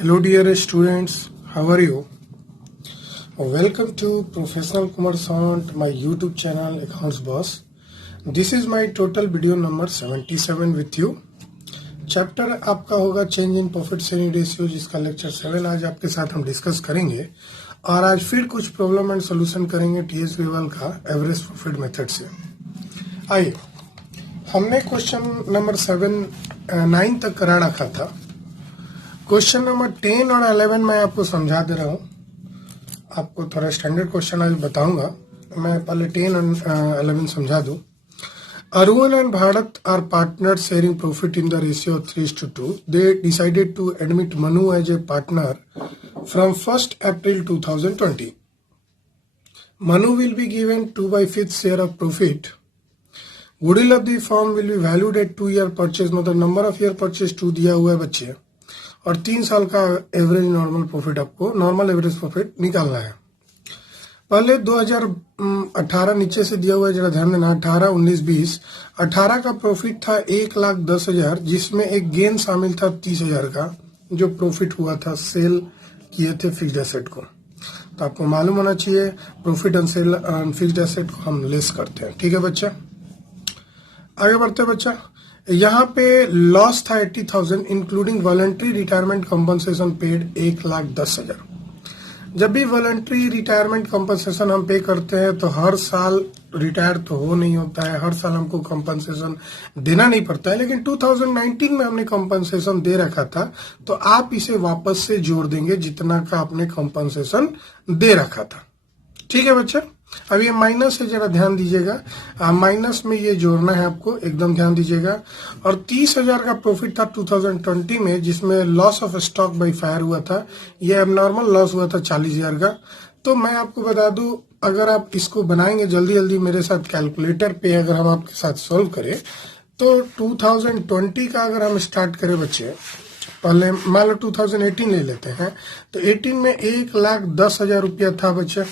Hello dear students, how are you? Welcome to Professional Kumar Sant, my YouTube channel Accounts Boss. This is my total video number 77 with you. Chapter आपका होगा change in profit sharing ratio, जिसका lecture 7 आज आपके साथ हम discuss करेंगे। और आज फिर कुछ प्रॉब्लम एंड सोल्यूशन करेंगे टीएस लेवल का एवरेज प्रॉफिट मेथड से। आइए, हमने क्वेश्चन नंबर 9 तक करा रखा था। क्वेश्चन नंबर 10 और 11 मैं आपको समझा दे रहा हूँ। आपको थोड़ा स्टैंडर्ड क्वेश्चन आज बताऊंगा, मैं पहले 10 और 11 समझा दूं। Arun and Bharat are partners sharing profit in the ratio of 3:2. They decided to admit Manu as a partner from 1st April 2020. Manu will be given 2/5 share of profit. Goodwill of the firm will be valued at 2-year purchase, मतलब number of year purchase 2 दिया हुआ है बच्चे, और 3 साल का average normal profit, आपको normal average profit निकालना है। पहले 2018 नीचे से दिया हुआ है, जरा ध्यान देना। 18, 19, 20। 18 का प्रॉफिट था 1,10,000, जिसमें एक गेन शामिल था 30,000 का, जो प्रॉफिट हुआ था सेल किए थे फिक्स्ड एसेट को। तो आपको मालूम होना चाहिए profit on sale on fixed asset को हम लेस करते हैं। ठीक है बच्चा, आगे बढ़ते हैं बच्चा। यहाँ पे लॉस था 80,000 including voluntary retirement compensation paid 1,10,000। जब भी वॉलंटरी रिटायरमेंट कंपनसेशन हम पे करते हैं तो हर साल रिटायर तो हो नहीं होता है, हर साल हमको कंपनसेशन देना नहीं पड़ता है, लेकिन 2019 में हमने कंपनसेशन दे रखा था, तो आप इसे वापस से जोड़ देंगे जितना का आपने कंपनसेशन दे रखा था। ठीक है बच्चा, अब ये माइनस है, जरा ध्यान दीजिएगा। माइनस में ये जोड़ना है आपको, एकदम ध्यान दीजिएगा। और 30,000 का प्रॉफिट था 2020 में, जिसमें loss of stock by fire हुआ था। ये एबनॉर्मल लॉस हुआ था 40,000 का। तो मैं आपको बता दूं, अगर आप इसको बनाएंगे जल्दी जल्दी मेरे साथ कैलकुलेटर पे, अगर हम आपके साथ सॉल्व करें तो 2020 का अगर हम स्टार्ट करें बच्चे, पहले मान लो 2018 ले लेते हैं, तो 18 में 1,10,000 रुपया था बच्चे।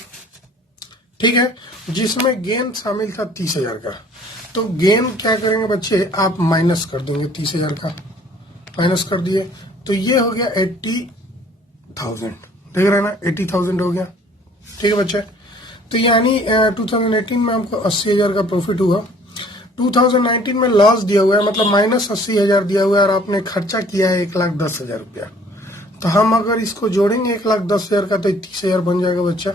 ठीक है, जिसमें गेन शामिल था 30,000 का। तो गेन क्या करेंगे बच्चे, आप माइनस कर देंगे 30,000 का, माइनस कर दिए तो ये हो गया 80,000। देख रहे हैं ना, 80,000 हो गया। ठीक है बच्चे, तो यानी 2018 में हमको 80,000 का प्रॉफिट हुआ। 2019 में लॉस दिया हुआ है, मतलब माइनस 80,000 दिया हुआ है, और आपने खर्चा किया है 1,10,000 रुपया। तो हम अगर इसको जोड़ेंगे 1,10,000 का तो 30,000 बन जाएगा बच्चा।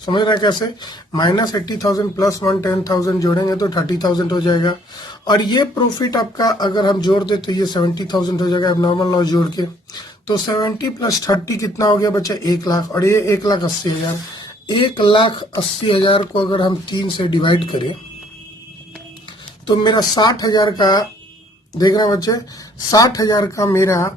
समझ रहा है कैसे? माइनस 80,000 प्लस 110,000 जोड़ेंगे तो 30,000 हो जाएगा। और ये प्रॉफिट आपका अगर हम जोड़ दे तो ये 70,000 हो जाएगा, अब नॉर्मल लॉस जोड़ के। तो 70 प्लस 30 कितना हो गया बच्चा? 1,00,000। और ये 1,80,000, 1,80,000 को अगर हम 3 से डिवाइड करें तो मेरा 60,000 का, देख रहे हैं बच्चे, 60,000 का मेरा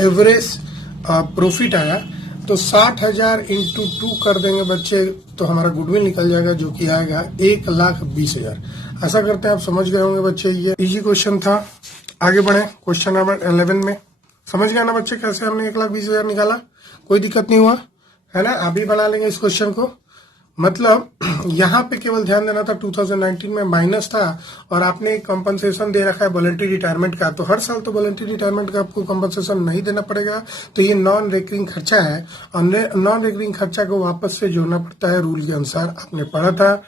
एवरेज प्रॉफिट आया। तो 60,000 इंटू 2 कर देंगे बच्चे तो हमारा गुडविल निकल जाएगा, जो कि आएगा 1,20,000। ऐसा करते हैं, आप समझ गए होंगे बच्चे, ये इजी क्वेश्चन था। आगे बढ़े क्वेश्चन नंबर 11 में। समझ गया ना बच्चे कैसे हमने 1,20,000 निकाला? कोई दिक्कत नहीं हुआ है ना? अभी बना लेंगे इस क्वेश्चन को। मतलब यहाँ पे केवल ध्यान देना था 2019 में माइनस था, और आपने कंपनसेशन दे रखा है वॉलंटरी रिटायरमेंट का। तो हर साल तो वॉलंटरी रिटायरमेंट का आपको कंपनसेशन नहीं देना पड़ेगा, तो ये नॉन रेकरिंग खर्चा है, और नॉन रेकरिंग खर्चा को वापस से जोड़ना पड़ता है, रूल के अनुसार आपने पढ़ा था।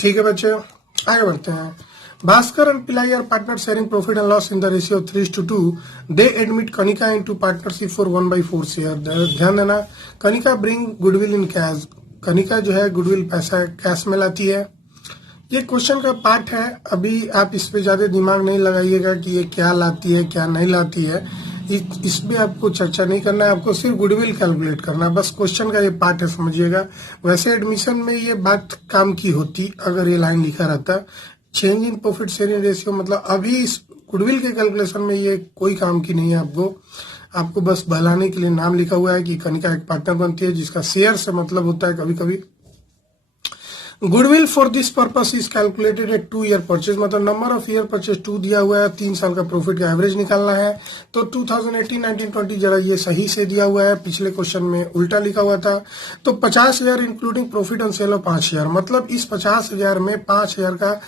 ठीक है बच्चे, आगे बढ़ते हैं। Bhaskar and Pillai are partner sharing profit and loss in the ratio 3:2। They admit Kanika into partnership for 1/4 share. ध्यान देना, Kanika bring goodwill in cash. Kanika जो है गुडविल पैसा कैश में लाती है। ये क्वेश्चन का पार्ट है, अभी आप इस पे ज्यादा दिमाग नहीं लगाइएगा कि ये क्या लाती है क्या नहीं लाती है, इसमें आपको चर्चा नहीं करना है, आपको सिर्फ गुडविल कैलकुलेट करना है, बस क्वेश्चन का ये पार्ट है, समझिएगा। वैसे एडमिशन में ये बात काम की होती अगर ये लाइन लिखा रहता, change in profit sharing ratio, मतलब अभी इस गुडविल के कैलकुलेशन में ये कोई काम की नहीं है। आपको बस बहलाने के लिए नाम लिखा हुआ है कि कनिका एक पार्टनर बनती है, जिसका शेयर से मतलब होता है कभी कभी। Goodwill for this purpose is calculated at 2 year purchase, मतलब नंबर ऑफ ईयर परचेज 2 दिया हुआ है, 3 साल का प्रॉफिट का एवरेज निकालना है। तो 2018, 19, 20 जरा ये सही से दिया हुआ है, पिछले क्वेश्चन में उल्टा लिखा हुआ था। तो 50,000 including profit on sale of 5,000, मतलब इस 50,000 में 5,000 का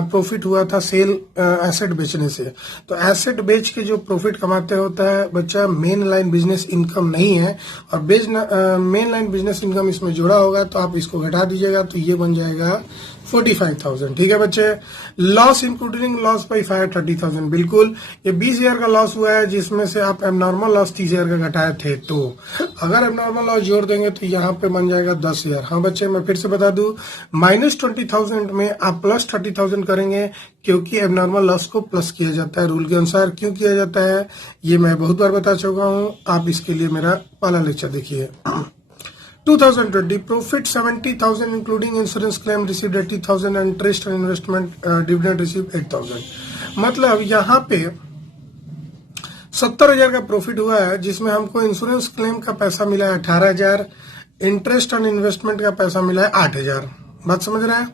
प्रॉफिट हुआ था सेल एसेट बेचने से। तो एसेट बेच के जो प्रॉफिट कमाते होता है बच्चा, मेन लाइन बिजनेस इनकम नहीं है, और मेन लाइन बिजनेस इनकम इसमें जुड़ा होगा, तो आप इसको घटा दीजिएगा तो ये बन जाएगा 45,000। ठीक है बच्चे। लॉस इंक्लूडिंग लॉस बाई 30,000, बिल्कुल ये 20,000 का लॉस हुआ है, जिसमें से आप एबनॉर्मल लॉस 30,000 का घटाए थे। तो अगर एबनॉर्मल लॉस जोड़ देंगे तो यहाँ पे बन जाएगा 10,000। हाँ बच्चे, मैं फिर से बता दूं, -20,000 में आप +30,000 करेंगे, क्योंकि एबनॉर्मल लॉस को प्लस किया जाता है रूल के अनुसार। क्यों किया जाता है ये मैं बहुत बार बता चुका हूँ, आप इसके लिए मेरा पहला लेक्चर देखिए। 2020 profit 70,000 including insurance claim received 80,000 and interest and investment dividend received 8,000, मतलब यहाँ पे 70,000 का प्रॉफिट हुआ है, जिसमें हमको इंश्योरेंस क्लेम का पैसा मिला है 18,000, इंटरेस्ट और इन्वेस्टमेंट का पैसा मिला है 8,000। बात समझ रहा है?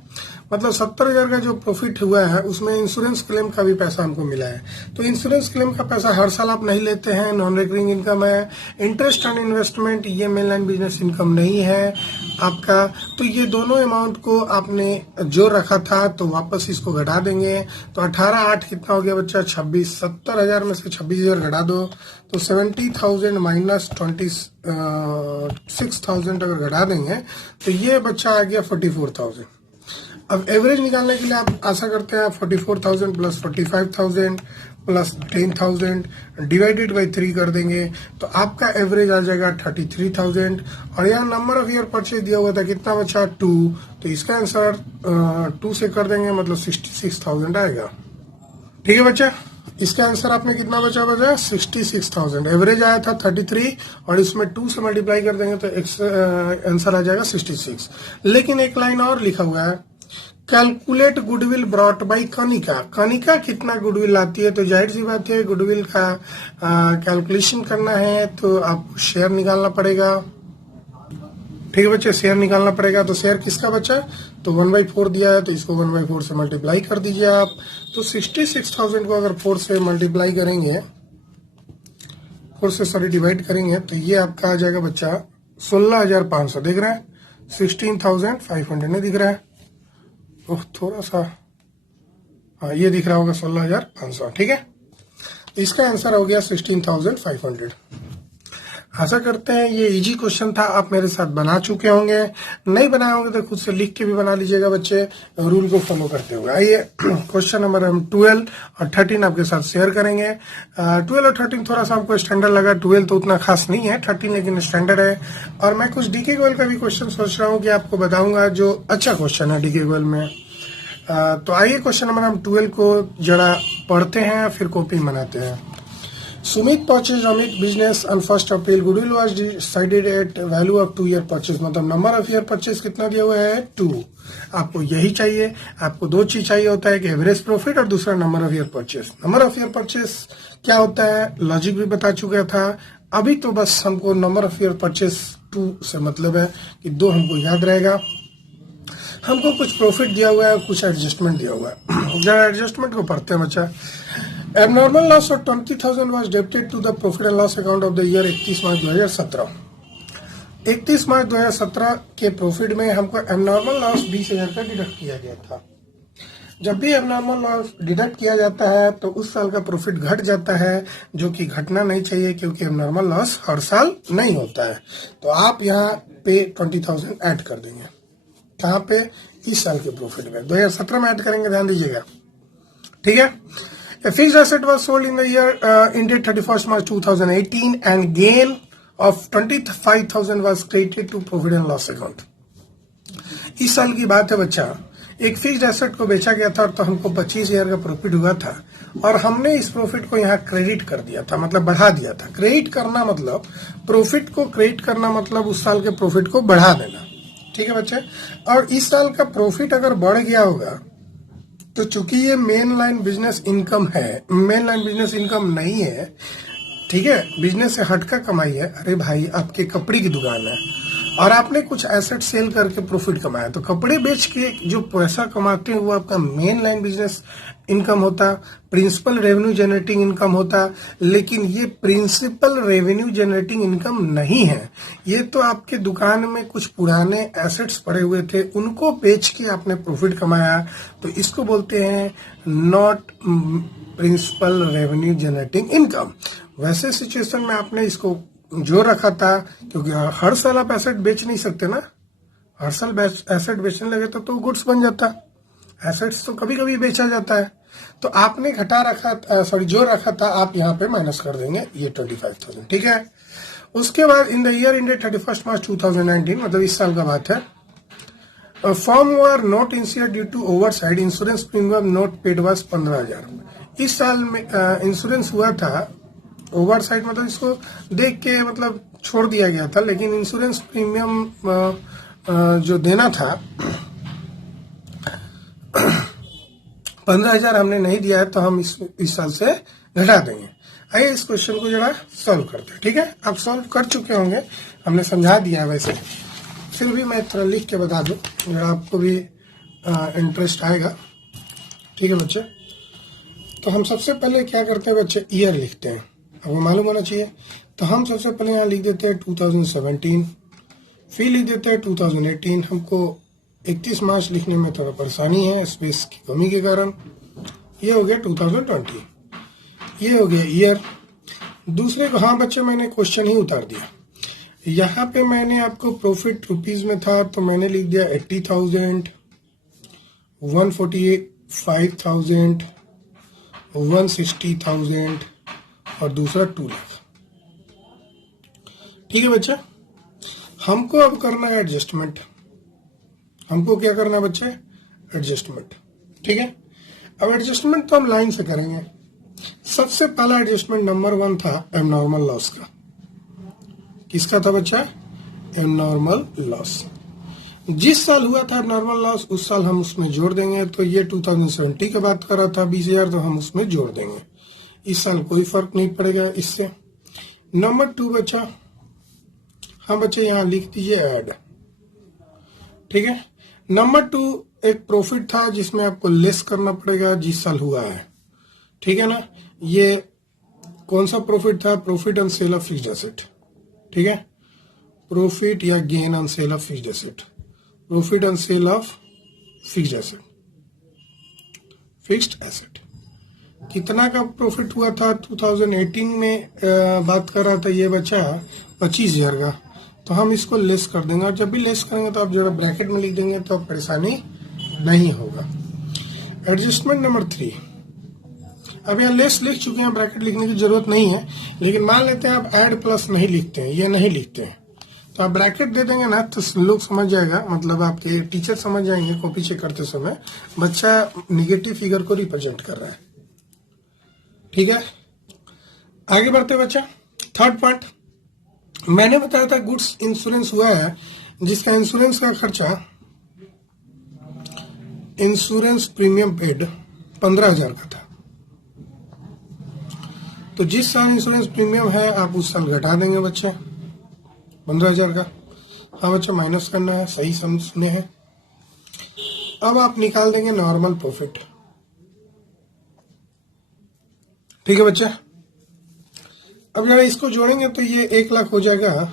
मतलब 70,000 का जो प्रॉफिट हुआ है उसमें इंश्योरेंस क्लेम का भी पैसा हमको मिला है। तो इंश्योरेंस क्लेम का पैसा हर साल आप नहीं लेते हैं, नॉन रिकरिंग इनकम है। इंटरेस्ट ऑन इन्वेस्टमेंट ये मेन लाइन बिजनेस इनकम नहीं है आपका। तो ये दोनों अमाउंट को आपने जो रखा था तो वापस इसको घटा देंगे। तो 18,8 कितना हो गया बच्चा? 26। 70,000 में से 26,000 घटा दो तो 70,000 माइनस 26,000 अगर घटा देंगे तो ये बच्चा आ गया 44,000। अब एवरेज निकालने के लिए आप आशा करते हैं 44,000 प्लस 45,000 प्लस 10,000 डिवाइडेड बाई 3 कर देंगे तो आपका एवरेज आ जाएगा 33,000। और यहाँ नंबर ऑफ ईयर परचेज दिया हुआ था, कितना बचा? 2। तो इसका आंसर 2 से कर देंगे, मतलब 66,000 आएगा। ठीक है बच्चा, इसका आंसर आपने कितना बचा? 66,000। एवरेज आया था 33 और इसमें 2 से मल्टीप्लाई कर देंगे तो आंसर आ जाएगा 66। लेकिन एक लाइन और लिखा हुआ है, calculate goodwill brought by Kanika. Kanika कितना गुडविल लाती है? तो जाहिर सी बात है गुडविल का कैलकुलेशन करना है तो आपको शेयर निकालना पड़ेगा। ठीक है बच्चे, शेयर निकालना पड़ेगा। तो शेयर किसका बचा? तो 1/4 दिया है तो इसको 1/4 से मल्टीप्लाई कर दीजिए आप। तो 66,000 को अगर 4 से मल्टीप्लाई करेंगे, 4 से डिवाइड करेंगे तो ये आपका आ जाएगा बच्चा 16,500। दिख रहा है? 16,500 नहीं दिख रहा है? थोड़ा सा, हाँ ये दिख रहा होगा 16,500। ठीक है, इसका आंसर हो गया 16,500। आशा करते हैं ये इजी क्वेश्चन था, आप मेरे साथ बना चुके होंगे। नहीं बनाए होंगे तो खुद से लिख के भी बना लीजिएगा बच्चे, रूल को फॉलो करते हुए। आइए क्वेश्चन नंबर हम 12 और 13 आपके साथ शेयर करेंगे। 12 और 13 थोड़ा सा आपको स्टैंडर्ड लगा, 12 तो उतना खास नहीं है, 13 लेकिन स्टैंडर्ड है। और मैं कुछ डीके गोयल का भी क्वेश्चन सोच रहा हूँ कि आपको बताऊंगा जो अच्छा क्वेश्चन है डीके गोयल में। तो आइए क्वेश्चन नंबर हम 12 को जरा पढ़ते हैं फिर कॉपी बनाते हैं। Sumit purchased Amit business on 1st April. Goodwill was decided at value of 2 year purchase. मतलब नंबर ऑफ ईयर परचेज कितना दिया हुआ है? 2। आपको यही चाहिए, आपको 2 चीज चाहिए होता है कि एवरेज प्रॉफिट और दूसरा number of year purchase. Number of year purchase क्या होता है लॉजिक भी बता चुका था। अभी तो बस हमको नंबर ऑफ ईयर परचेज 2 से मतलब है कि 2 हमको याद रहेगा। हमको कुछ प्रॉफिट दिया हुआ है, कुछ एडजस्टमेंट दिया हुआ है। जरा एडजस्टमेंट को पढ़ते हैं बच्चा। Abnormal loss of 20,000 was debited to the profit and loss account of the year 31 March 2017। 31 March 2017 के प्रॉफिट में हमको एबनॉर्मल लॉस 20,000 का डिडक्ट किया गया था। जब भी एबनॉर्मल लॉस डिडक्ट किया जाता है तो उस साल का प्रॉफिट घट जाता है, जो कि घटना नहीं चाहिए क्योंकि एबनॉर्मल लॉस हर साल नहीं होता है। तो आप यहाँ पे 20,000 ऐड कर देंगे। कहाँ पे? इस साल के प्रॉफिट में 2017 में ऐड करेंगे, ध्यान दीजिएगा। ठीक है। A fixed asset was sold in the year ended 31st March 2018 and gain of 25,000 was credited to profit and loss account। इस साल की बात है बच्चा, एक फिक्स्ड एसेट को बेचा गया था तो हमको 25,000 का प्रॉफिट हुआ था और हमने इस प्रॉफिट को यहाँ क्रेडिट कर दिया था, मतलब बढ़ा दिया था। क्रेडिट करना मतलब प्रॉफिट को क्रेडिट करना मतलब उस साल के प्रॉफिट को बढ़ा देना। ठीक है बच्चे। और इस साल का प्रॉफिट अगर बढ़ गया होगा तो चूंकि ये मेन लाइन बिजनेस इनकम है, मेन लाइन बिजनेस इनकम नहीं है, ठीक है, बिजनेस से हटकर कमाई है। अरे भाई आपके कपड़े की दुकान है और आपने कुछ एसेट सेल करके प्रॉफिट कमाया, तो कपड़े बेच के जो पैसा कमाते हैं वो आपका मेन लाइन बिजनेस इनकम होता, प्रिंसिपल रेवेन्यू जनरेटिंग इनकम होता। लेकिन ये प्रिंसिपल रेवेन्यू जनरेटिंग इनकम नहीं है, ये तो आपके दुकान में कुछ पुराने एसेट्स पड़े हुए थे, उनको बेच के आपने प्रॉफिट कमाया, तो इसको बोलते हैं not principal revenue generating income. वैसे सिचुएशन में आपने इसको जो रखा था, क्योंकि हर साल आप एसेट बेच नहीं सकते ना, हर साल एसेट बेचने लगे तो गुड्स बन जाता, एसेट्स तो कभी कभी बेचा जाता है। तो आपने घटा रखा, सॉरी जो रखा था आप यहाँ पे माइनस कर देंगे, ये 25,000, ठीक है। उसके बाद in the year ended 31 March 2019, मतलब इस साल का बात है, firm were not insured due to oversight, insurance premium not paid was 15,000। इस साल में इंश्योरेंस हुआ था, ओवरसाइड मतलब इसको देख के मतलब छोड़ दिया गया था, लेकिन इंश्योरेंस प्रीमियम जो देना था 15,000 हमने नहीं दिया है, तो हम इस साल से घटा देंगे। आइए इस क्वेश्चन को जरा सॉल्व करते हैं, ठीक है। आप सॉल्व कर चुके होंगे, हमने समझा दिया है वैसे, फिर भी मैं थोड़ा लिख के बता दूं, जरा आपको भी इंटरेस्ट आएगा, ठीक है बच्चे। तो हम सबसे पहले क्या करते हैं बच्चे, ईयर लिखते हैं, आपको मालूम होना चाहिए। तो हम सबसे पहले यहाँ लिख देते हैं 2017, फिर लिख देते हैं 2018। हमको 31 मार्च लिखने में थोड़ा परेशानी है स्पेस की कमी के कारण। ये हो गया 2020, ये हो गया ईयर। दूसरे को, हाँ बच्चे मैंने क्वेश्चन ही उतार दिया, यहाँ पे मैंने आपको प्रॉफिट रुपीज में था तो मैंने लिख दिया 80,000, 145,000, 160,000 और दूसरा 2 लाख, ठीक है बच्चा। हमको अब करना है एडजस्टमेंट, हमको क्या करना है बच्चे, एडजस्टमेंट, ठीक है। अब एडजस्टमेंट तो हम लाइन से करेंगे। सबसे पहला एडजस्टमेंट नंबर 1 था एबनॉर्मल लॉस का। किसका था बच्चा, एबनॉर्मल लॉस। जिस साल हुआ था एबनॉर्मल लॉस उस साल हम उसमें जोड़ देंगे। तो ये 2070 की बात कर रहा था 20,000, तो हम उसमें जोड़ देंगे। इस साल कोई फर्क नहीं पड़ेगा इससे। नंबर 2 बच्चा, हाँ बच्चे यहाँ लिख दीजिए ऐड, ठीक है। नंबर 2 एक प्रॉफिट था जिसमें आपको लेस करना पड़ेगा जिस साल हुआ है, ठीक है ना। ये कौन सा प्रॉफिट था, profit on sale of fixed asset, ठीक है। प्रॉफिट या gain on sale of fixed asset, profit on sale of fixed asset, fixed asset. कितना का प्रॉफिट हुआ था 2018 में, बात कर रहा था ये बच्चा 25,000 का। तो हम इसको लेस कर देंगे, और जब भी लेस करेंगे तो आप जरा ब्रैकेट में लिख देंगे तो परेशानी नहीं होगा। एडजस्टमेंट नंबर 3, अब यहाँ लेस लिख चुके हैं, ब्रैकेट लिखने की जरूरत नहीं है। लेकिन मान लेते हैं आप ऐड प्लस नहीं लिखते हैं, ये नहीं लिखते हैं, तो आप ब्रैकेट दे देंगे ना तो लोग समझ जाएगा, मतलब आपके टीचर समझ जाएंगे कॉपी चेक करते समय बच्चा निगेटिव फिगर को रिप्रेजेंट कर रहा है, ठीक है। आगे बढ़ते बच्चा, थर्ड पॉइंट मैंने बताया था गुड्स इंश्योरेंस हुआ है, जिसका इंश्योरेंस का खर्चा, इंश्योरेंस प्रीमियम पेड 15,000 का था। तो जिस साल इंश्योरेंस प्रीमियम है आप उस साल घटा देंगे बच्चे 15,000 का। हाँ बच्चा माइनस करना है, सही सुने हैं। अब आप निकाल देंगे नॉर्मल प्रॉफिट, ठीक है बच्चा। अब जरा इसको जोड़ेंगे तो ये 1 लाख हो जाएगा,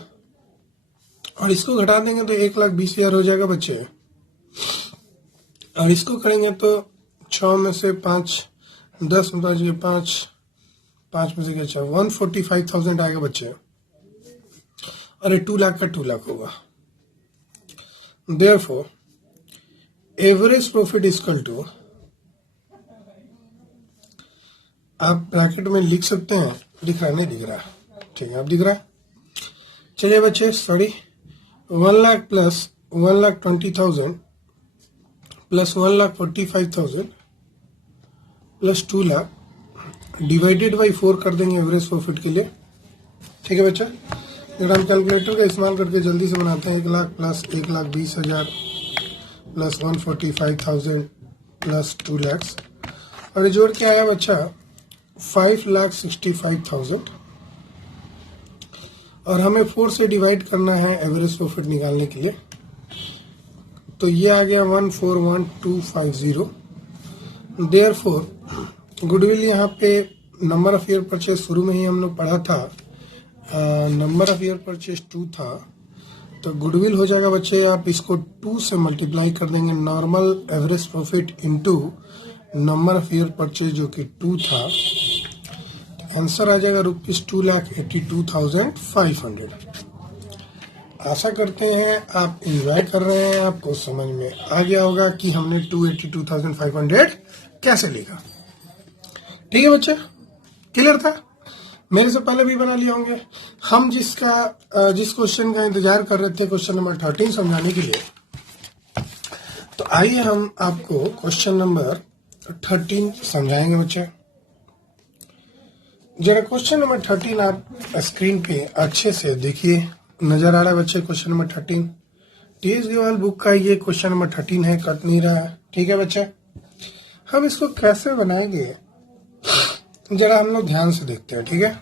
और इसको घटा देंगे तो 1,20,000 हो जाएगा बच्चे। और इसको करेंगे तो 6 में से 5, 10 में 5 में से क्या, 145,000 आएगा बच्चे। और ये 2 लाख का 2 लाख होगा। Therefore average profit equal to, आप ब्रैकेट में लिख सकते हैं, दिख रहा नहीं दिख रहा, ठीक है अब दिख रहा है। चलिए बच्चे, sorry, 1 lakh plus 1,20,000 plus 1,45,000 plus 2 lakh divided by 4 कर देंगे एवरेज प्रॉफिट के लिए, ठीक है बच्चा। अगर हम कैलकुलेटर का इस्तेमाल करके जल्दी से बनाते हैं, 1 lakh plus 1,20,000 plus 145,000 plus 2 lakh, और ये जोड़ के आया बच्चा 5,65,000 और हमें 4 से डिवाइड करना है एवरेज प्रॉफिट निकालने के लिए। तो ये आ गया 141250। देयरफॉर गुडविल यहाँ पे नंबर ऑफ ईयर परचेज शुरू में ही हम लोग पढ़ा था, नंबर ऑफ ईयर परचेज 2 था, तो गुडविल हो जाएगा बच्चे, आप इसको 2 से मल्टीप्लाई कर देंगे, normal average profit into number of year purchase जो कि 2 था, आंसर आ जाएगा ₹2,82,500। आशा करते हैं आप एंजॉय कर रहे हैं, आपको समझ में आ गया होगा कि हमने 282,500 कैसे लिखा। ठीक है बच्चे, क्लियर था? मेरे से पहले भी बना लिए होंगे। हम जिस क्वेश्चन का इंतजार कर रहे थे, क्वेश्चन नंबर 13 समझाने के लिए, तो आइए हम आपको क्वेश्चन नंबर 13 समझाएंगे बच्चे। जरा क्वेश्चन नंबर 13 आप स्क्रीन पे अच्छे से देखिए, नजर आ रहा है बच्चे question number 13? TS global book का ये क्वेश्चन नंबर 13 है, कट नहीं रहा है। ठीक है बच्चे, हम इसको कैसे बनाएंगे जरा हम लोग ध्यान से देखते हैं। ठीक है,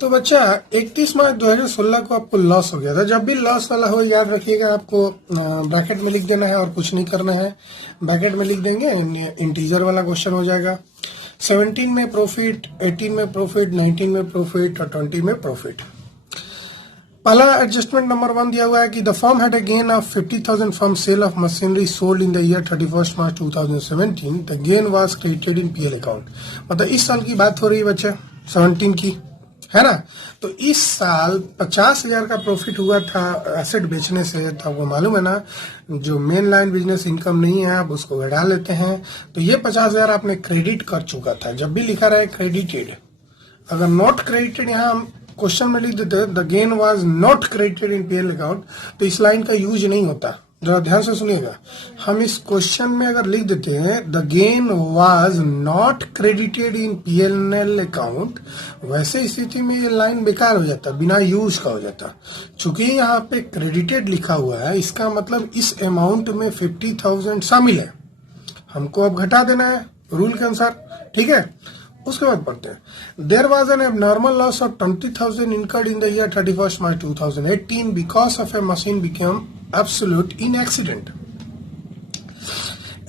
तो बच्चा 31 मार्च 2016 को आपको लॉस हो गया था। जब भी लॉस वाला हो याद रखिएगा, आपको ब्रैकेट में लिख देना है और कुछ नहीं करना है, ब्रैकेट में लिख देंगे, इंटीजर वाला क्वेश्चन हो जाएगा। 17 में प्रॉफिट, 18 में प्रॉफिट, 19 में प्रॉफिट और 20 में प्रॉफिट। पहला एडजस्टमेंट नंबर 1 दिया हुआ है कि the firm had a gain of 50,000 from sale of machinery sold in the year 31 March 2017। The gain was credited in PL account. मतलब इस साल की बात हो रही है बच्चे, 17 की, है ना? तो इस साल 50,000 का प्रॉफिट हुआ था एसेट बेचने से। तो आपको मालूम है ना, जो मेन लाइन बिजनेस इनकम नहीं है आप उसको घटा लेते हैं। तो ये 50,000 आपने क्रेडिट कर चुका था। जब भी लिखा रहे क्रेडिटेड, अगर नॉट क्रेडिटेड यहाँ हम क्वेश्चन में लिख देते हैं the gain was not credited in PL account, तो इस लाइन का यूज नहीं होता। जरा ध्यान से सुनिएगा, हम इस क्वेश्चन में अगर लिख देते हैं the gain was not credited in PNL account, वैसे स्थिति में ये लाइन बेकार हो जाता, बिना यूज का हो जाता। चूंकि यहाँ पे क्रेडिटेड लिखा हुआ है, इसका मतलब इस अमाउंट में 50,000 शामिल है, हमको अब घटा देना है रूल के अनुसार। ठीक है, उसके बाद पढ़ते हैं। There was an abnormal loss of 20,000 incurred in the year 31 March 2018 because of a machine become absolute in accident.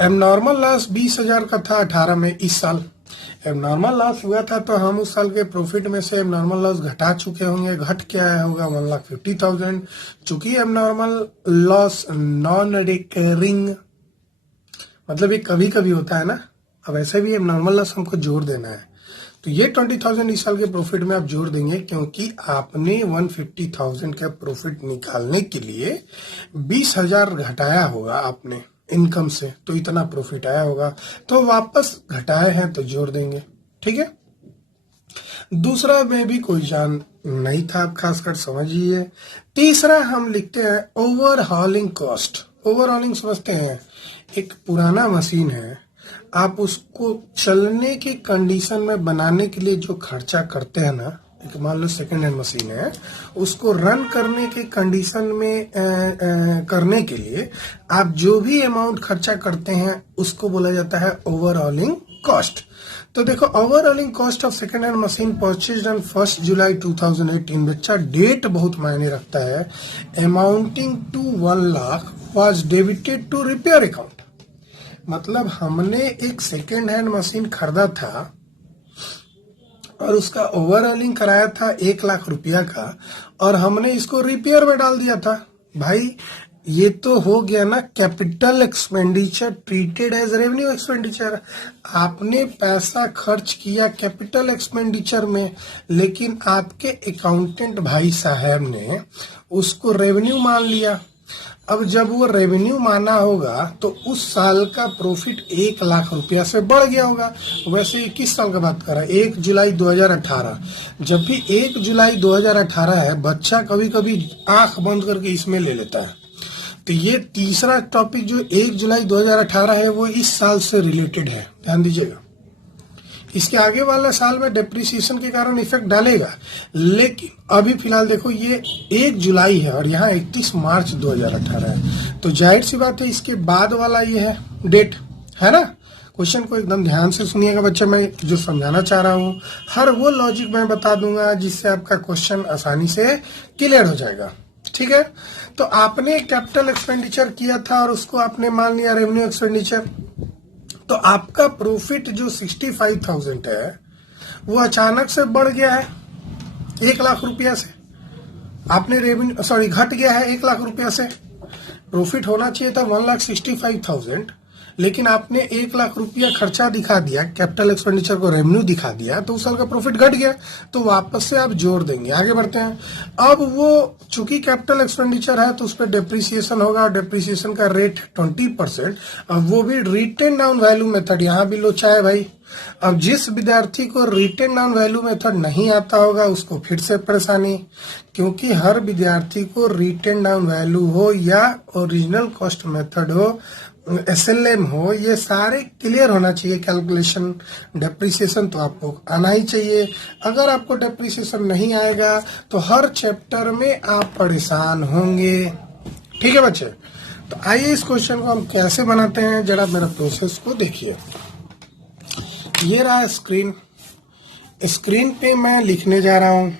Abnormal loss 20,000 का था 18 में। इस साल एबनॉर्मल लॉस हुआ था, तो हम उस साल के प्रॉफिट में से एबनॉर्मल लॉस घटा चुके होंगे। घट क्या होगा? 1,50,000। चूंकि एबनॉर्मल लॉस नॉन रिकरिंग, मतलब ये कभी कभी होता है ना, अब ऐसे भी एबनॉर्मल लॉस हमको जोड़ देना है। तो ये 20,000 इस साल के प्रॉफिट में आप जोड़ देंगे, क्योंकि आपने 150,000 का प्रॉफिट निकालने के लिए 20,000 घटाया होगा आपने इनकम से, तो इतना प्रॉफिट आया होगा, तो वापस घटाए हैं तो जोड़ देंगे। ठीक है, दूसरा में भी कोई जान नहीं था, आप खासकर समझिए। तीसरा हम लिखते हैं ओवरहॉलिंग कॉस्ट। ओवरहॉलिंग समझते हैं, एक पुराना मशीन है, आप उसको चलने की कंडीशन में बनाने के लिए जो खर्चा करते हैं ना, एक मान लो सेकेंड हैंड मशीन है, उसको रन करने की कंडीशन में करने के लिए आप जो भी अमाउंट खर्चा करते हैं उसको बोला जाता है ओवरऑलिंग कॉस्ट। तो देखो, overhauling cost of second hand machine purchased on 1 July 2018। बच्चा डेट बहुत मायने रखता है। Amounting to 1 lakh was debited to repair account. मतलब हमने एक सेकेंड हैंड मशीन खरीदा था और उसका ओवरऑलिंग कराया था 1 लाख रुपया का, और हमने इसको रिपेयर में डाल दिया था। भाई ये तो हो गया ना capital expenditure, treated as revenue expenditure. आपने पैसा खर्च किया कैपिटल एक्सपेंडिचर में, लेकिन आपके अकाउंटेंट भाई साहब ने उसको रेवेन्यू मान लिया। अब जब वो रेवेन्यू माना होगा तो उस साल का प्रॉफिट 1 लाख रुपया से बढ़ गया होगा। वैसे ये किस साल का बात कर रहा है? 1 जुलाई 2018। जब भी 1 जुलाई 2018 है, बच्चा कभी कभी आंख बंद करके इसमें ले लेता है। तो ये तीसरा टॉपिक जो 1 जुलाई 2018 है वो इस साल से रिलेटेड है, ध्यान दीजिएगा। इसके आगे वाला साल में डेप्रिसिएशन के कारण इफेक्ट डालेगा, लेकिन अभी फिलहाल देखो ये 1 जुलाई है और यहाँ 31 मार्च 2018 है, तो जाहिर सी बात है इसके बाद वाला ये है डेट, है ना? क्वेश्चन को एकदम ध्यान से सुनिएगा बच्चे, मैं जो समझाना चाह रहा हूँ हर वो लॉजिक मैं बता दूंगा जिससे आपका क्वेश्चन आसानी से क्लियर हो जाएगा। ठीक है, तो आपने कैपिटल एक्सपेंडिचर किया था और उसको आपने मान लिया रेवेन्यू एक्सपेंडिचर, तो आपका प्रॉफिट जो 65,000 है वो अचानक से बढ़ गया है 1,00,000 रुपया से। आपने रेवेन्यू घट गया है 1,00,000 रुपया से। प्रॉफिट होना चाहिए था 1,65,000, लेकिन आपने 1,00,000 रुपया खर्चा दिखा दिया, कैपिटल एक्सपेंडिचर को रेवेन्यू दिखा दिया, तो उस साल का प्रॉफिट घट गया। तो वापस से आप जोड़ देंगे। आगे बढ़ते हैं। अब वो चूंकि कैपिटल एक्सपेंडिचर है तो उस पर डेप्रिसिएशन होगा, और डेप्रिसिएशन का रेट 20%। अब वो भी रिटेन डाउन वैल्यू मेथड, यहाँ भी लोचा है भाई। अब जिस विद्यार्थी को रिटेन डाउन वैल्यू मेथड नहीं आता होगा उसको फिर से परेशानी, क्योंकि हर विद्यार्थी को रिटेन डाउन वैल्यू हो या ओरिजिनल कॉस्ट मेथड हो, SLM हो, ये सारे क्लियर होना चाहिए। कैलकुलेशन डेप्रिसिएशन तो आपको आना ही चाहिए। अगर आपको डेप्रिसिएशन नहीं आएगा तो हर चैप्टर में आप परेशान होंगे। ठीक है बच्चे, तो आइए इस क्वेश्चन को हम कैसे बनाते हैं, जरा मेरा प्रोसेस को देखिए। ये रहा स्क्रीन, स्क्रीन पे मैं लिखने जा रहा हूँ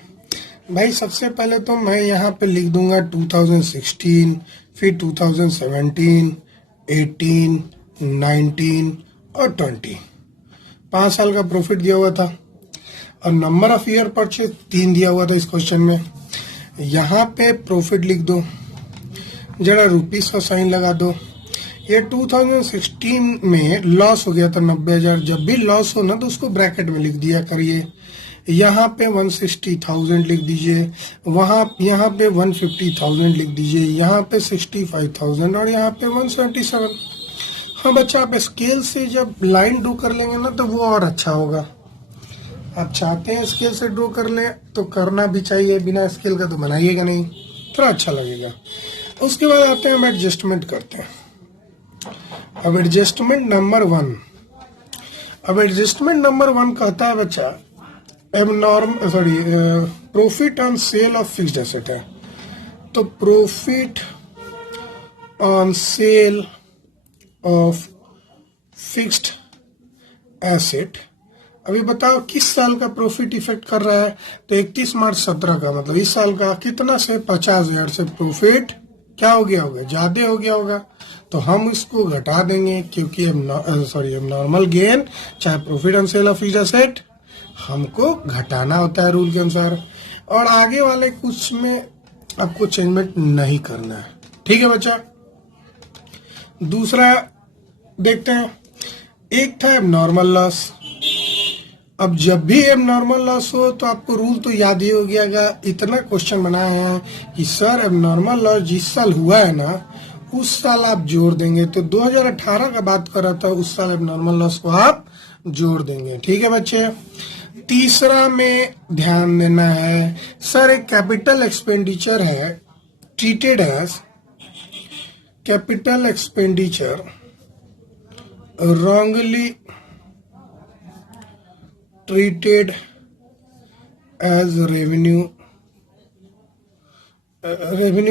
भाई। सबसे पहले तो मैं यहाँ पे लिख दूंगा 2016, फिर 2017, 18, 19 और 20। 5 साल का प्रॉफिट दिया हुआ था, और नंबर ऑफ ईयर परचेज 3 दिया हुआ था इस क्वेश्चन में। यहाँ पे प्रॉफिट लिख दो, जरा रुपीस का साइन लगा दो। ये 2016 में लॉस हो गया था 90,000। जब भी लॉस हो ना तो उसको ब्रैकेट में लिख दिया करिए। यहाँ पे 160,000 लिख दीजिए, यहाँ पे 150,000 लिख दीजिए, यहाँ पे 65,000 और यहाँ पे 177। हाँ बच्चा, आप स्केल से जब लाइन ड्रू कर लेंगे ना तो वो और अच्छा होगा। आप चाहते हैं स्केल से ड्रू कर लें तो करना भी चाहिए, बिना स्केल का तो बनाइएगा नहीं, थोड़ा अच्छा लगेगा। उसके बाद आते हैं हम एडजस्टमेंट करते हैं। अब एडजस्टमेंट नंबर 1, कहता है बच्चा profit on sale of fixed asset है। तो profit on sale of fixed asset, अभी बताओ किस साल का प्रॉफिट इफेक्ट कर रहा है। तो 31 मार्च 17 का, मतलब इस साल का कितना से 50,000 से प्रॉफिट क्या हो गया होगा, ज्यादा हो गया होगा। तो हम इसको घटा देंगे, क्योंकि नॉर्मल गेन चाहे profit on sale of fixed asset हमको घटाना होता है रूल के अनुसार, और आगे वाले कुछ में आपको चेंजमेंट नहीं करना है। ठीक है बच्चा। दूसरा देखते हैं, एक था एबनॉर्मल लॉस। अब जब भी एबनॉर्मल लॉस हो तो आपको रूल तो याद ही हो गया। इतना क्वेश्चन बनाया है कि सर एबनॉर्मल लॉस जिस साल हुआ है ना उस साल आप जोड़ देंगे। तो 2018 का बात कर रहा था, उस साल एबनॉर्मल लॉस को आप जोड़ देंगे। ठीक है बच्चे। तीसरा में ध्यान देना है, सर एक कैपिटल एक्सपेंडिचर है, treated as capital expenditure wrongly treated as revenue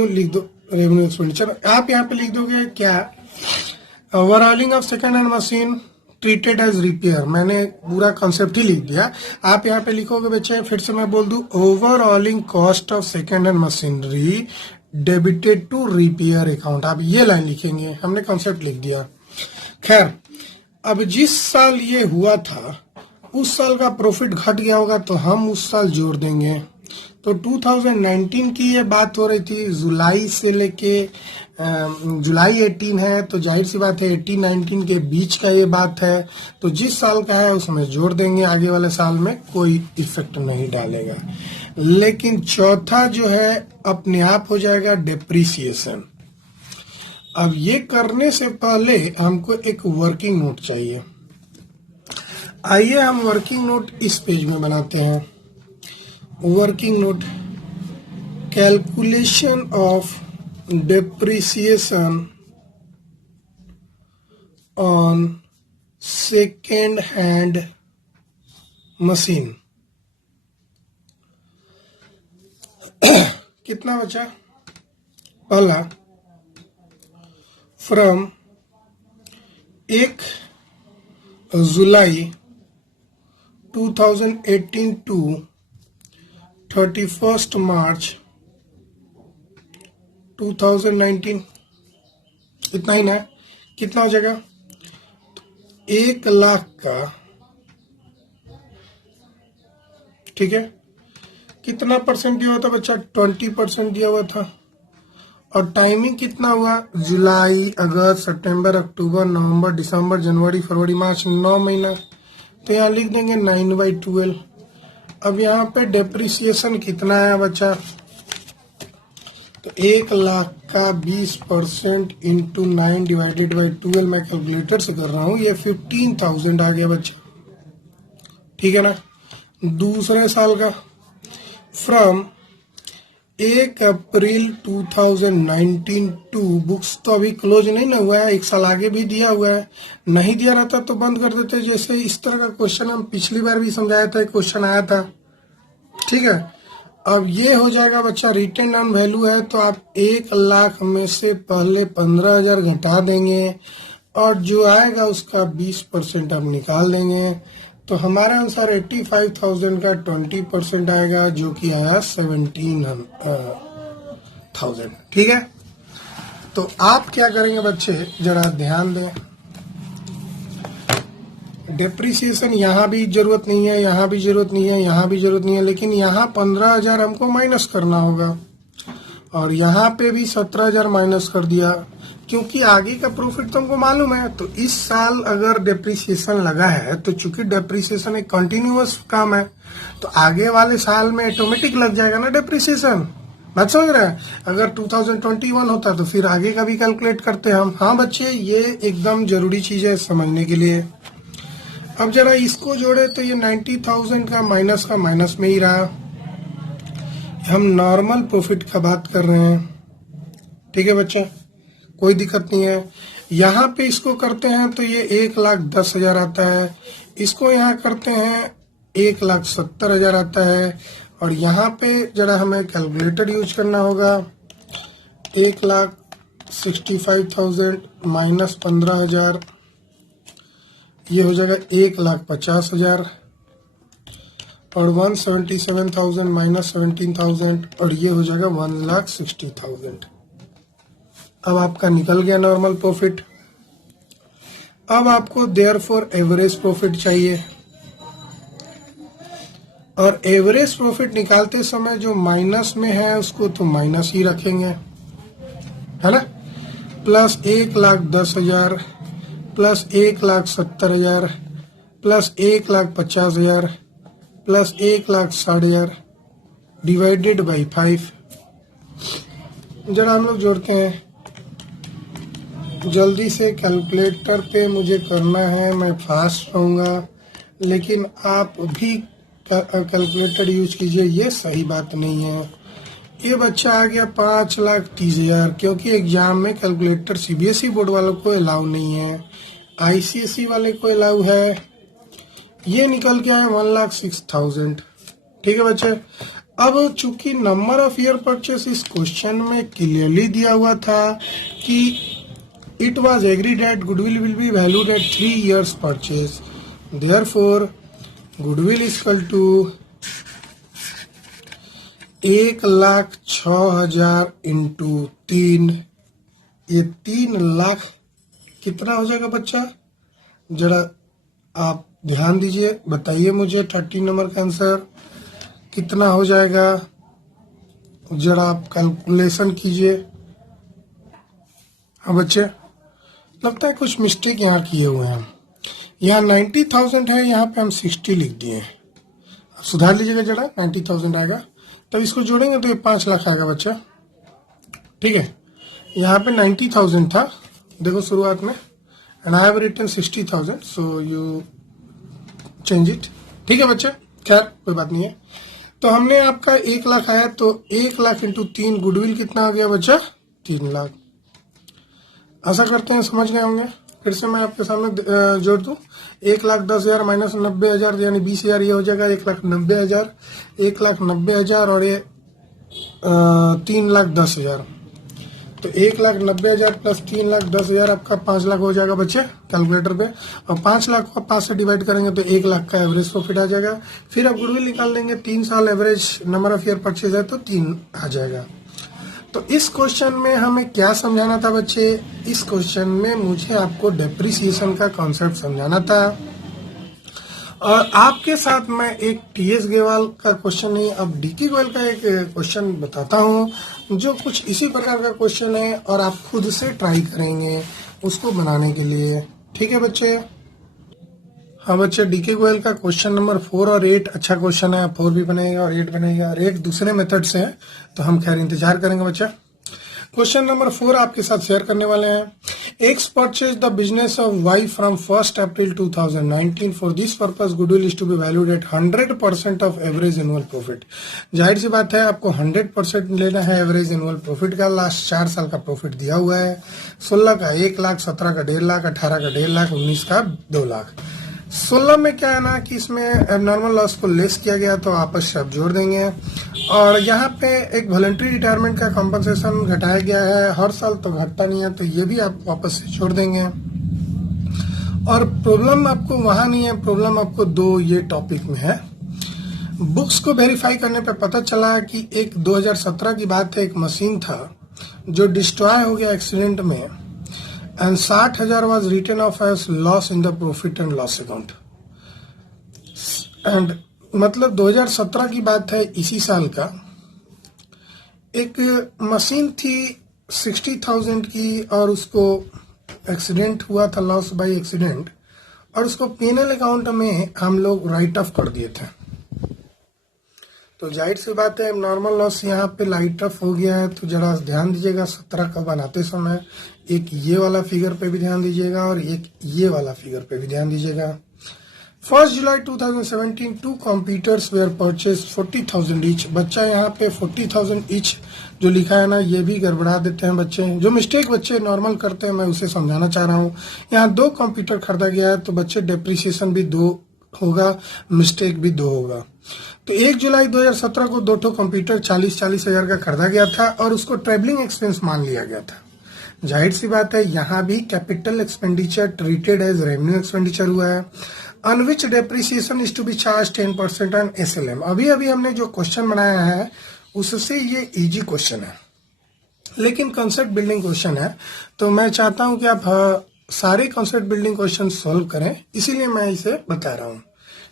लिख दो, रेवेन्यू एक्सपेंडिचर। आप यहाँ पे लिख दोगे क्या, overhauling of second hand machine treated as repair. मैंने पूरा कॉन्सेप्ट ही लिख दिया। आप यहाँ पे लिखोगे बच्चे, फिर से मैं बोल दूं, overhauling cost of second hand machinery debited to repair account. आप ये लाइन लिखेंगे, हमने कॉन्सेप्ट लिख दिया। खैर, अब जिस साल ये हुआ था उस साल का प्रॉफिट घट गया होगा तो हम उस साल जोड़ देंगे। तो 2019 की ये बात हो रही थी, जुलाई से लेके जुलाई 18 है, तो जाहिर सी बात है 18-19 के बीच का ये बात है। तो जिस साल का है उसमें जोड़ देंगे, आगे वाले साल में कोई इफेक्ट नहीं डालेगा। लेकिन चौथा जो है अपने आप हो जाएगा डेप्रिसिएशन। अब ये करने से पहले हमको एक वर्किंग नोट चाहिए। आइए हम वर्किंग नोट इस पेज में बनाते हैं। Working note, calculation of depreciation on second hand machine. कितना बचा, पहला फ्रॉम एक जुलाई 2018 टू 31 मार्च 2019, इतना ही ना, कितना हो जाएगा? 1 लाख का, ठीक है, कितना परसेंट दिया हुआ था बच्चा? 20% दिया हुआ था। और टाइमिंग कितना हुआ? जुलाई, अगस्त, सितंबर, अक्टूबर, नवंबर, दिसंबर, जनवरी, फरवरी, मार्च, 9 महीना। तो यहाँ लिख देंगे 9/12। अब यहाँ पे डेप्रिसिएशन कितना है बच्चा? तो 1 लाख का 20% इंटू 9 डिवाइडेड बाई 12 मैं कैलकुलेटर से कर रहा हूँ, ये 15,000 आ गया बच्चा, ठीक है ना। दूसरे साल का फ्रॉम 1 अप्रैल 2019 टू, बुक्स तो अभी क्लोज नहीं ना हुआ है, 1 साल आगे भी दिया हुआ है, नहीं दिया रहता तो बंद कर देते। जैसे इस तरह का क्वेश्चन हम पिछली बार भी समझाया था, एक क्वेश्चन आया था, ठीक है। अब ये हो जाएगा बच्चा रिटेन ऑन वैल्यू है, तो आप 1 लाख में से पहले 15,000 घटा देंगे और जो आएगा उसका 20% आप निकाल देंगे। तो हमारे अनुसार 85,000 का 20% आएगा, जो कि आया 17,000, ठीक है। तो आप क्या करेंगे बच्चे, जरा ध्यान दें। डेप्रिसिएशन यहाँ भी जरूरत नहीं है, यहाँ भी जरूरत नहीं है, यहाँ भी जरूरत नहीं है, लेकिन यहाँ 15,000 हमको माइनस करना होगा और यहाँ पे भी 17,000 माइनस कर दिया, क्योंकि आगे का प्रॉफिट तो हमको मालूम है। तो इस साल अगर डेप्रिसिएशन लगा है तो चूंकि डेप्रिसिएशन एक कंटिन्यूअस काम है, तो आगे वाले साल में ऑटोमेटिक लग जाएगा ना डेप्रिसिएशन। बात समझ रहे हैं? अगर 2021 होता तो फिर आगे का भी कैलकुलेट करते हम। हाँ बच्चे, ये एकदम जरूरी चीज है समझने के लिए। अब जरा इसको जोड़े तो ये 90,000 का माइनस में ही रहा। हम नॉर्मल प्रॉफिट का बात कर रहे हैं, ठीक है बच्चा, कोई दिक्कत नहीं है। यहाँ पे इसको करते हैं तो ये 1,10,000 आता है, इसको यहाँ करते हैं 1,70,000 आता है, और यहाँ पे जरा हमें कैलकुलेटर यूज करना होगा। 1,65,000 माइनस 15,000, ये हो जाएगा 1,50,000, और 177,000 माइनस 17,000, और ये हो जाएगा 1,60,000। अब आपका निकल गया नॉर्मल प्रॉफिट। अब आपको देयरफॉर एवरेज प्रॉफिट चाहिए, और एवरेज प्रॉफिट निकालते समय जो माइनस में है उसको तो माइनस ही रखेंगे, है ना। Plus 1,10,000 plus 1,70,000 plus 1,50,000 plus 1,60,000 divided by 5। जरा हम लोग जोड़ते हैं, जल्दी से कैलकुलेटर पे मुझे करना है, मैं फास्ट रहूँगा, लेकिन आप भी कैलकुलेटर यूज कीजिए, ये सही बात नहीं है। ये बच्चा आ गया 5,30,000, क्योंकि एग्जाम में कैलकुलेटर सीबीएसई बोर्ड वालों को अलाउ नहीं है, आईसीएसई वाले को अलाउ है। ये निकल के आया 1,06,000, ठीक है बच्चे। अब चूंकि नंबर ऑफ ईयर परचेस इस क्वेश्चन में क्लियरली दिया हुआ था कि it was agreed that goodwill will be valued at 3 years purchase, therefore goodwill is equal to 1,06,000 into 3। ये 3 लाख कितना हो जाएगा बच्चा? जरा आप ध्यान दीजिए, बताइए मुझे 30 नंबर का आंसर कितना हो जाएगा, जरा आप कैलकुलेशन कीजिए। हाँ बच्चे, लगता है कुछ मिस्टेक यहाँ किए हुए हैं। यहाँ 90,000 है, यहाँ पे हम 60 लिख दिए हैं। अब सुधार लीजिएगा जरा, 90,000 आएगा, तब इसको जोड़ेंगे तो ये 5 लाख आएगा बच्चा, ठीक है। यहाँ पे 90,000 था, देखो शुरुआत में, and I have written 60,000, so you change it, ठीक है बच्चे। खैर कोई बात नहीं है। तो हमने आपका 1 लाख आया, तो 1 लाख इंटू 3 गुडविल कितना आ गया बच्चा? 3 लाख। आशा करते हैं समझ गए होंगे। फिर से मैं आपके सामने जोड़ दूं, 1,10,000 माइनस 90,000 यानी 20,000, ये हो जाएगा 1,90,000, 1,90,000 और ये 3,10,000। तो 1,90,000 प्लस 3,10,000 आपका 5 लाख हो जाएगा बच्चे कैलकुलेटर पे। और 5 लाख को 5 से डिवाइड करेंगे तो 1 लाख का एवरेज प्रॉफिट आ जाएगा। फिर आप गुडविल निकाल देंगे, 3 साल average number of year purchase है तो 3 आ जाएगा। तो इस क्वेश्चन में हमें क्या समझाना था बच्चे? इस क्वेश्चन में मुझे आपको डेप्रिसिएशन का कॉन्सेप्ट समझाना था। और आपके साथ मैं एक टीएस गेवाल का क्वेश्चन नहीं, अब डीके गोयल का एक क्वेश्चन बताता हूं जो कुछ इसी प्रकार का क्वेश्चन है और आप खुद से ट्राई करेंगे उसको बनाने के लिए। ठीक है बच्चे? हाँ बच्चे, डीके गोयल का क्वेश्चन नंबर 4 और 8 अच्छा क्वेश्चन है। 4 भी बनेगा और 8 बनेगा और 8 दूसरे मेथड से है, तो हम खैर इंतजार करेंगे बच्चा। क्वेश्चन नंबर 4 आपके साथ शेयर करने वाले हैं। X purchase the business of Y from 1 April 2019 for this purpose goodwill is to be valued at 100% of average annual profit. जाहिर सी बात है आपको 100% लेना है एवरेज एनुअल प्रॉफिट का। लास्ट 4 साल का प्रॉफिट दिया हुआ है, 16 का 1 लाख, 17 का 1.5 लाख, 18 का 1.5 लाख, 19 का 2 लाख। 16 में क्या है ना कि इसमें एबनॉर्मल लॉस को लेस किया गया तो आपस से आप जोड़ देंगे। और यहाँ पे एक वॉलंटरी रिटायरमेंट का कॉम्पनसेशन घटाया गया है, हर साल तो घटता नहीं है, तो ये भी आप वापस से जोड़ देंगे। और प्रॉब्लम आपको वहां नहीं है, प्रॉब्लम आपको 2 ये टॉपिक में है। बुक्स को वेरीफाई करने पे पता चला कि एक 2017 की बात है, एक मशीन था जो डिस्ट्रॉय हो गया एक्सीडेंट में and 60,000 was written off as loss in the profit and loss account। and मतलब 2017 की बात है, इसी साल का। एक मशीन थी 60,000 की और उसको एक्सीडेंट हुआ था, लॉस बाय एक्सीडेंट, और उसको पीएनएल अकाउंट में हम लोग राइट ऑफ कर दिए थे। तो जाहिर सी बात है नॉर्मल लॉस यहाँ पे लाइट ऑफ हो गया है, तो जरा ध्यान दीजिएगा 17 का बनाते समय एक ये वाला फिगर पे भी ध्यान दीजिएगा और एक ये वाला फिगर पे भी ध्यान दीजिएगा। 1 जुलाई 2017 2 कंप्यूटर्स वेयर परचेज 40,000 ईच। बच्चा यहाँ पे 40,000 ईच जो लिखा है ना, ये भी गड़बड़ा देते हैं बच्चे। जो मिस्टेक बच्चे नॉर्मल करते हैं मैं उसे समझाना चाह रहा हूँ। यहाँ 2 कंप्यूटर खरीदा गया है तो बच्चे डेप्रिसिएशन भी 2 होगा, मिस्टेक भी 2 होगा। तो 1 जुलाई 2017 को 2 कंप्यूटर 40,000 का खरीदा गया था और उसको ट्रेवलिंग एक्सपेंस मान लिया गया था। जाहिर सी बात है यहाँ भी capital expenditure treated as revenue expenditure हुआ है। On which depreciation is to be charge 10% on SLM. अभी अभी हमने जो क्वेश्चन बनाया है उससे ये इजी क्वेश्चन है, लेकिन कॉन्सेप्ट बिल्डिंग क्वेश्चन है, तो मैं चाहता हूं कि आप सारे कॉन्सेप्ट बिल्डिंग क्वेश्चन सॉल्व करें, इसीलिए मैं इसे बता रहा हूं।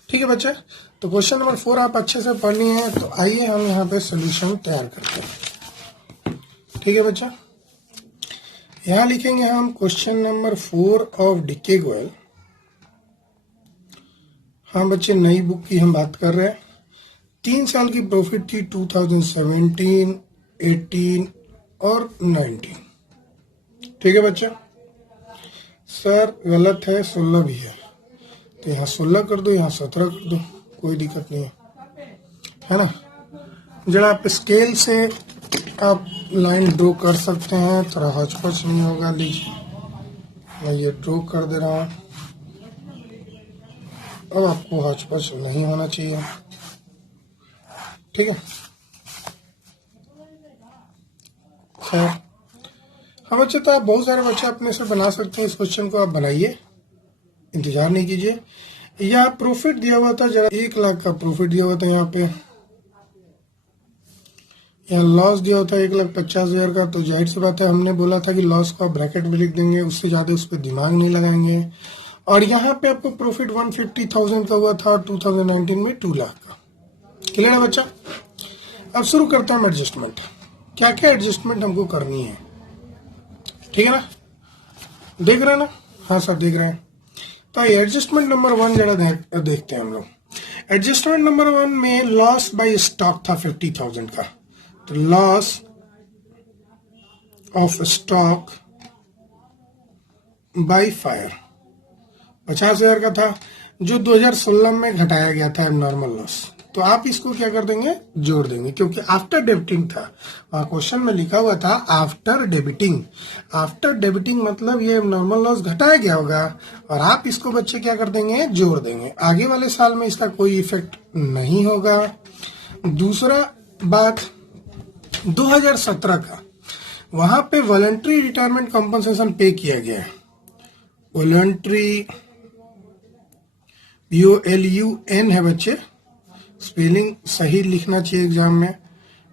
ठीक है बच्चे? तो क्वेश्चन नंबर 4 आप अच्छे से पढ़ लिए हैं, तो आइए हम यहाँ पे सोल्यूशन तैयार करते हैं। ठीक है बच्चा? यहाँ लिखेंगे हम question number 4 of DK Goyal. हाँ बच्चे, नई बुक की हम बात कर रहे हैं। 3 साल की प्रॉफिट थी 2017, 18 और 19। ठीक है बच्चा? सर गलत है, 16 भी है, तो यहाँ 16 कर दो, यहाँ 17 कर दो, कोई दिक्कत नहीं है ना। जरा आप स्केल से आप लाइन ड्रॉ कर सकते हैं, थोड़ा हौच-पौच नहीं होगा। लीजिए मैं ये ड्रॉ कर दे रहा हूँ, अब आपको हौच-पौच नहीं होना चाहिए। ठीक है? खैर हाँ बच्चे, तो आप बहुत सारे बच्चे अपने से बना सकते हैं। इस क्वेश्चन को आप बनाइए, इंतजार नहीं कीजिए। यहाँ प्रॉफिट दिया हुआ था, जरा 1 लाख का प्रॉफिट दिया हुआ था यहाँ पे। यहाँ लॉस दिया होता है 1,50,000 का, तो जाहिर सी बात है हमने बोला था कि लॉस को आप ब्रैकेट में लिख देंगे, उससे ज्यादा उस पर दिमाग नहीं लगाएंगे। और यहाँ पे आपको प्रॉफिट 150,000 का हुआ था और 2019 में 2 लाख का। क्लियर है बच्चा? अब शुरू करते हैं एडजस्टमेंट। क्या क्या एडजस्टमेंट हमको करनी है, ठीक है ना? देख रहे हैं ना? हाँ सर देख रहे हैं। तो एडजस्टमेंट नंबर 1 जरा देखते हैं हम लोग। एडजस्टमेंट नंबर 1 में लॉस बाय स्टॉक था 50,000 का, तो loss of stock by fire 50,000 का था, जो 2016 में घटाया गया था नॉर्मल लॉस। तो आप इसको क्या कर देंगे, जोड़ देंगे, क्योंकि आफ्टर डेबिटिंग था। वहां क्वेश्चन में लिखा हुआ था आफ्टर डेबिटिंग। आफ्टर डेबिटिंग मतलब ये नॉर्मल लॉस घटाया गया होगा, और आप इसको बच्चे क्या कर देंगे, जोड़ देंगे। आगे वाले साल में इसका कोई इफेक्ट नहीं होगा। दूसरा बात 2017 का, वहां पे वॉलंटरी रिटायरमेंट कॉम्पनसेशन पे किया गया है। वॉलंटरी VOLUN है बच्चे, स्पेलिंग सही लिखना चाहिए एग्जाम में।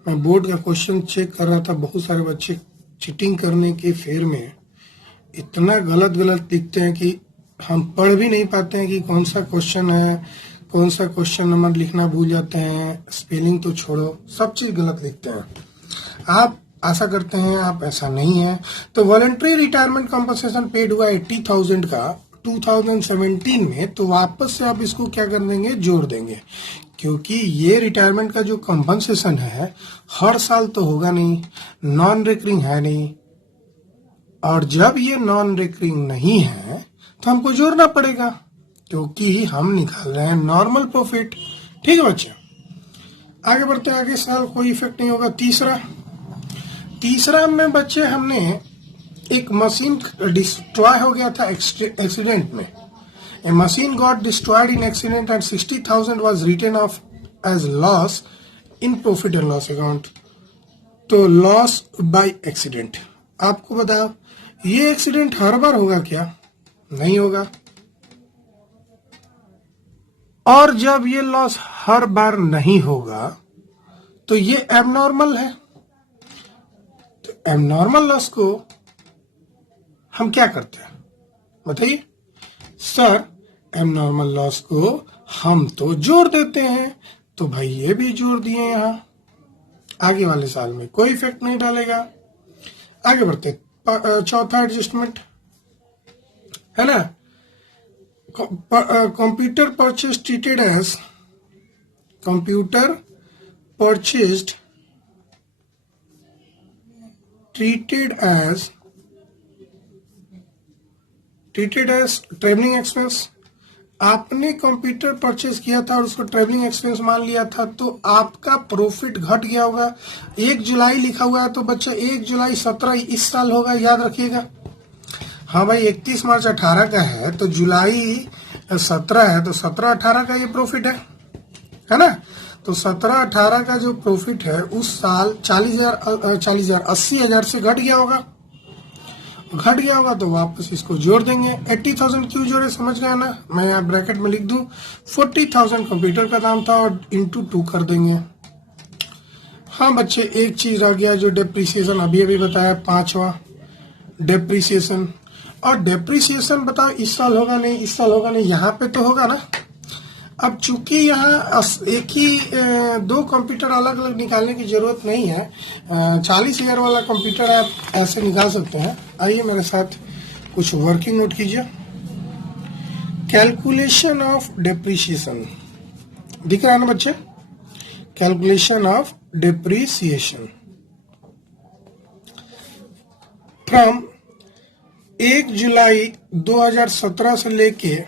मैं बोर्ड का क्वेश्चन चेक कर रहा था, बहुत सारे बच्चे चीटिंग करने के फेर में इतना गलत लिखते हैं कि हम पढ़ भी नहीं पाते हैं कि कौन सा क्वेश्चन है, कौन सा क्वेश्चन नंबर लिखना भूल जाते हैं, स्पेलिंग तो छोड़ो, सब चीज गलत लिखते हैं। आप आशा करते हैं आप ऐसा नहीं है। तो वॉलंटरी रिटायरमेंट कॉम्पनसेशन पेड हुआ 80,000 का 2017 में, तो वापस से आप इसको क्या कर देंगे, जोड़ देंगे, क्योंकि ये रिटायरमेंट का जो कॉम्पनसेशन है हर साल तो होगा नहीं, नॉन रिकरिंग है नहीं, और जब ये नॉन रिकरिंग नहीं है तो हमको जोड़ना पड़ेगा, क्योंकि हम निकाल रहे हैं नॉर्मल प्रॉफिट। ठीक है बच्चे, आगे बढ़ते हैं, आगे साल कोई इफेक्ट नहीं होगा। तीसरा में बच्चे हमने एक मशीन डिस्ट्रॉय हो गया था एक्सीडेंट में। A machine got destroyed in accident and 60,000 was written off as loss in profit and loss account. तो लॉस बाय एक्सीडेंट, आपको बताओ ये एक्सीडेंट हर बार होगा क्या? नहीं होगा। और जब ये लॉस हर बार नहीं होगा तो ये एबनॉर्मल है। तो एबनॉर्मल लॉस को हम क्या करते हैं बताइए? सर एबनॉर्मल लॉस को हम तो जोड़ देते हैं, तो भाई ये भी जोड़ दिए यहां, आगे वाले साल में कोई इफेक्ट नहीं डालेगा। आगे बढ़ते, चौथा एडजस्टमेंट है ना, computer purchase treated as travelling expense. आपने कंप्यूटर परचेज किया था और उसको ट्रेवलिंग एक्सपेंस मान लिया था, तो आपका प्रॉफिट घट गया होगा। 1 जुलाई लिखा हुआ है तो बच्चा 1 जुलाई 17 इस साल होगा, याद रखिएगा। हाँ भाई 31 मार्च 18 का है तो जुलाई 17 है, तो 17-18 का ये प्रॉफिट है ना। तो 17-18 का जो प्रॉफिट है उस साल 80,000 से घट गया होगा, तो वापस इसको जोड़ देंगे। 80,000 क्यों जोड़े समझ गए ना, मैं यहाँ ब्रैकेट में लिख दूं 40,000 कंप्यूटर का दाम था और इंटू 2 कर देंगे। हाँ बच्चे एक चीज रह गया जो डेप्रिसिएशन अभी बताया, 5वां डेप्रिसिएशन। और डेप्रिसिएशन बताओ इस साल होगा नहीं, यहाँ पे तो होगा ना। अब चूंकि यहाँ एक ही 2 कंप्यूटर अलग अलग निकालने की जरूरत नहीं है, 40,000 वाला कंप्यूटर आप ऐसे निकाल सकते हैं। आइए मेरे साथ कुछ वर्किंग नोट कीजिए। कैलकुलेशन ऑफ डेप्रिसिएशन दिख रहा है ना बच्चे, कैलकुलेशन ऑफ डेप्रिसिएशन फ्रॉम 1 जुलाई 2017 से लेके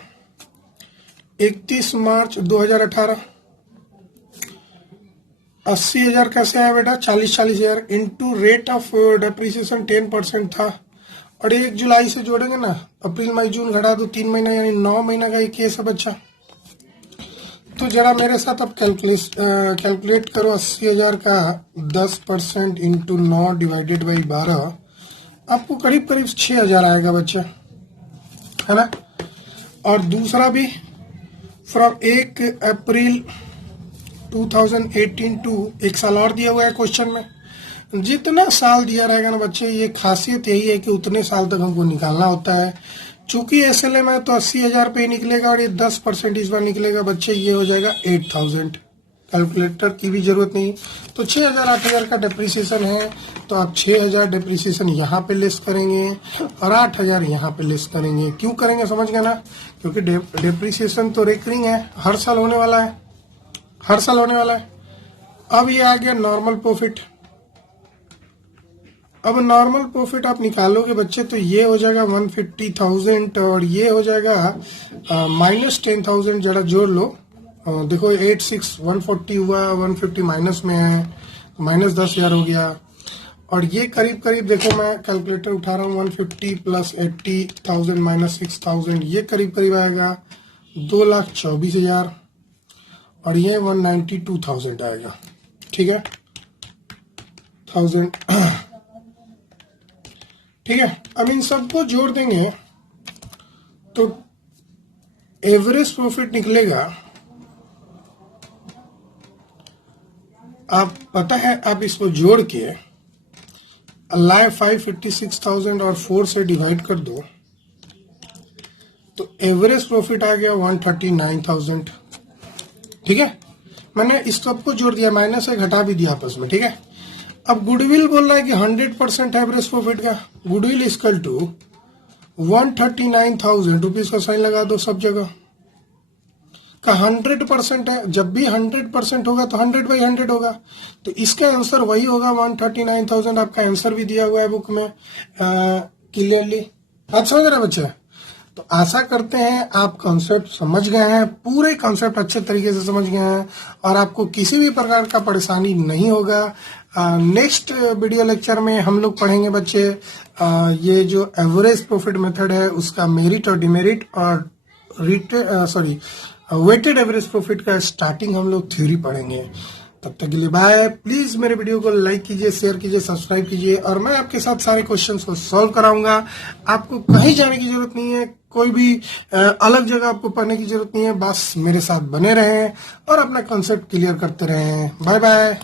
31 मार्च 2018। 80,000 कैसे आया बेटा, 40,000 इंटू रेट ऑफ डेप्रिसिएशन 10% था, और 1 जुलाई से जोड़ेंगे ना, अप्रैल मई जून घटा दो 3 महीना यानी 9 महीना का एक केस है बच्चा। तो जरा मेरे साथ अब कैलकुलेट करो 80,000 का 10% इंटू 9 डिवाइडेड बाई 12, आपको करीब 6,000 आएगा बच्चा, है ना। और दूसरा भी फ्रॉम 1 अप्रैल 2018 टू, एक साल और दिया हुआ है क्वेश्चन में। जितना साल दिया रहेगा ना बच्चे, ये खासियत यही है कि उतने साल तक हमको निकालना होता है। चूंकि SLM है तो 80,000 पे ही निकलेगा, और ये 10% इस बार निकलेगा बच्चे, ये हो जाएगा 8,000। कैलकुलेटर की भी जरूरत नहीं। तो 6,000 8,000 का डेप्रिसिएशन है, तो आप 6,000 डेप्रिसिएशन यहाँ पे लेस करेंगे और 8,000 यहाँ पे लेस करेंगे। क्यों करेंगे समझ गए ना, क्योंकि डेप्रिसिएशन तो रेकरिंग है, हर साल होने वाला है। अब ये आ गया नॉर्मल प्रॉफिट। अब नॉर्मल प्रॉफिट आप निकालोगे बच्चे, तो ये हो जाएगा 150,000 और ये हो जाएगा माइनस 10,000। जरा जोड़ लो, देखो 86 140 हुआ, 150 माइनस में है, माइनस 10,000 हो गया। और ये करीब देखो मैं कैलकुलेटर उठा रहा हूँ, 150 प्लस 80,000 माइनस 6,000, ये करीब आएगा 2,24,000, और ये 192,000 आएगा। ठीक है, 1000 ठीक है। अब इन सबको जोड़ देंगे तो एवरेज प्रॉफिट निकलेगा। आप पता है, आप इसको जोड़ के अल्लाह 556,000 और 4 से डिवाइड कर दो तो एवरेज प्रॉफिट आ गया 139,000। ठीक है, मैंने इस सबको जोड़ दिया, माइनस से घटा भी दिया आपस में। ठीक है, अब गुडविल बोल रहा है कि 100% एवरेज प्रॉफिट का गुडविल इक्वल टू 139,000 रुपीज का साइन लगा दो सब जगह का। 100% है, जब भी 100% होगा तो 100/100 होगा, तो इसका आंसर वही होगा 139,000। आपका आंसर भी दिया हुआ है बुक में क्लियरली। आप समझ रहे बच्चे? तो आशा करते हैं आप कॉन्सेप्ट समझ गए हैं, पूरे कॉन्सेप्ट अच्छे तरीके से समझ गए हैं और आपको किसी भी प्रकार का परेशानी नहीं होगा। नेक्स्ट वीडियो लेक्चर में हम लोग पढ़ेंगे बच्चे ये जो एवरेज प्रॉफिट मेथड है उसका मेरिट और डिमेरिट और वेटेड एवरेज प्रॉफिट का स्टार्टिंग हम लोग थ्योरी पढ़ेंगे। तब तक के लिए बाय। प्लीज मेरे वीडियो को लाइक कीजिए, शेयर कीजिए, सब्सक्राइब कीजिए और मैं आपके साथ सारे क्वेश्चंस को सॉल्व कराऊंगा। आपको कहीं जाने की जरूरत नहीं है, कोई भी अलग जगह आपको पढ़ने की जरूरत नहीं है, बस मेरे साथ बने रहें और अपना कॉन्सेप्ट क्लियर करते रहें। Bye bye.